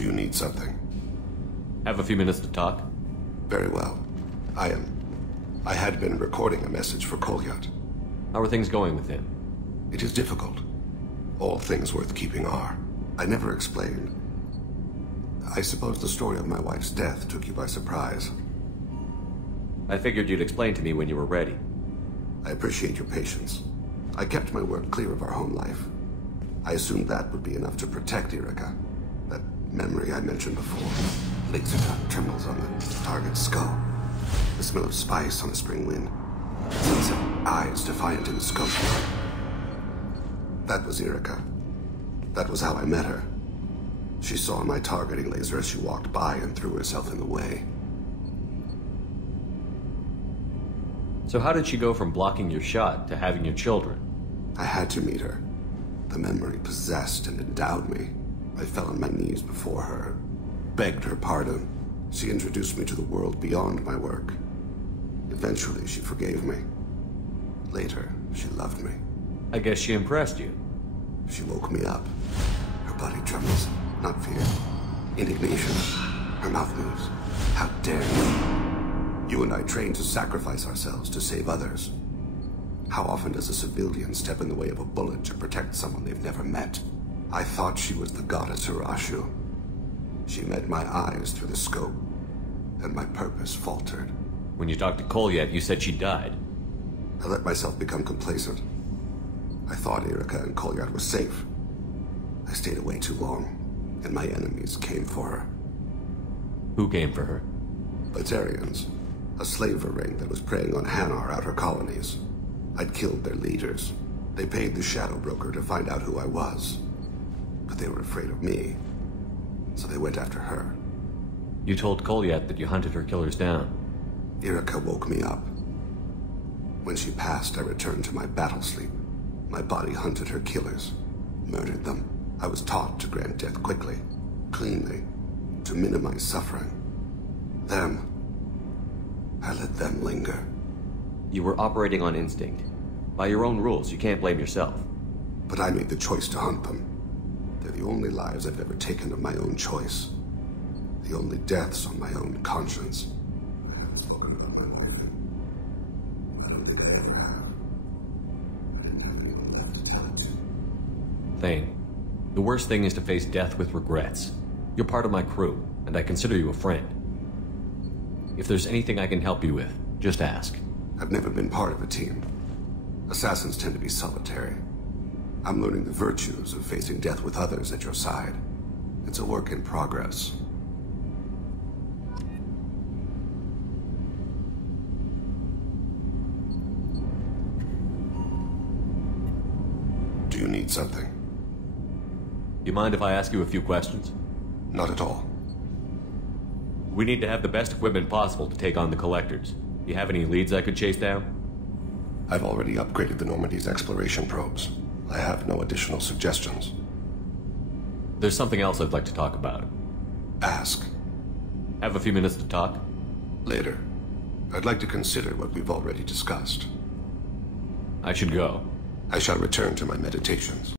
Do you need something? Have a few minutes to talk? Very well. I had been recording a message for Kolyat. How are things going with him? It is difficult. All things worth keeping are. I never explained. I suppose the story of my wife's death took you by surprise. I figured you'd explain to me when you were ready. I appreciate your patience. I kept my work clear of our home life. I assumed that would be enough to protect Erica. That memory I mentioned before. Laser gun trembles on the target's skull. The smell of spice on a spring wind. Sunset eyes defiant in the scope. That was Erica. That was how I met her. She saw my targeting laser as she walked by and threw herself in the way. So how did she go from blocking your shot to having your children? I had to meet her. The memory possessed and endowed me. I fell on my knees before her, begged her pardon. She introduced me to the world beyond my work. Eventually, she forgave me. Later, she loved me. I guess she impressed you. She woke me up. Her body trembles, not fear. Indignation. Her mouth moves. How dare you? You and I trained to sacrifice ourselves to save others. How often does a civilian step in the way of a bullet to protect someone they've never met? I thought she was the goddess Hirashu. She met my eyes through the scope, and my purpose faltered. When you talked to Kolyat, you said she died. I let myself become complacent. I thought Erica and Kolyat were safe. I stayed away too long, and my enemies came for her. Who came for her? Batarians, a slaver ring that was preying on Hanar outer colonies. I'd killed their leaders. They paid the shadow broker to find out who I was. But they were afraid of me, so they went after her. You told Kolyat that you hunted her killers down. Erica woke me up. When she passed, I returned to my battle sleep. My body hunted her killers, murdered them. I was taught to grant death quickly, cleanly, to minimize suffering. Them, I let them linger. You were operating on instinct. By your own rules, you can't blame yourself. But I made the choice to hunt them. They're the only lives I've ever taken of my own choice. The only deaths on my own conscience. I haven't spoken about my wife. I don't think I ever have. I didn't have anyone left to tell it to. Thane, the worst thing is to face death with regrets. You're part of my crew, and I consider you a friend. If there's anything I can help you with, just ask. I've never been part of a team. Assassins tend to be solitary. I'm learning the virtues of facing death with others at your side. It's a work in progress. Do you need something? You mind if I ask you a few questions? Not at all. We need to have the best equipment possible to take on the collectors. You have any leads I could chase down? I've already upgraded the Normandy's exploration probes. I have no additional suggestions. There's something else I'd like to talk about. Ask. Have a few minutes to talk? Later. I'd like to consider what we've already discussed. I should go. I shall return to my meditations.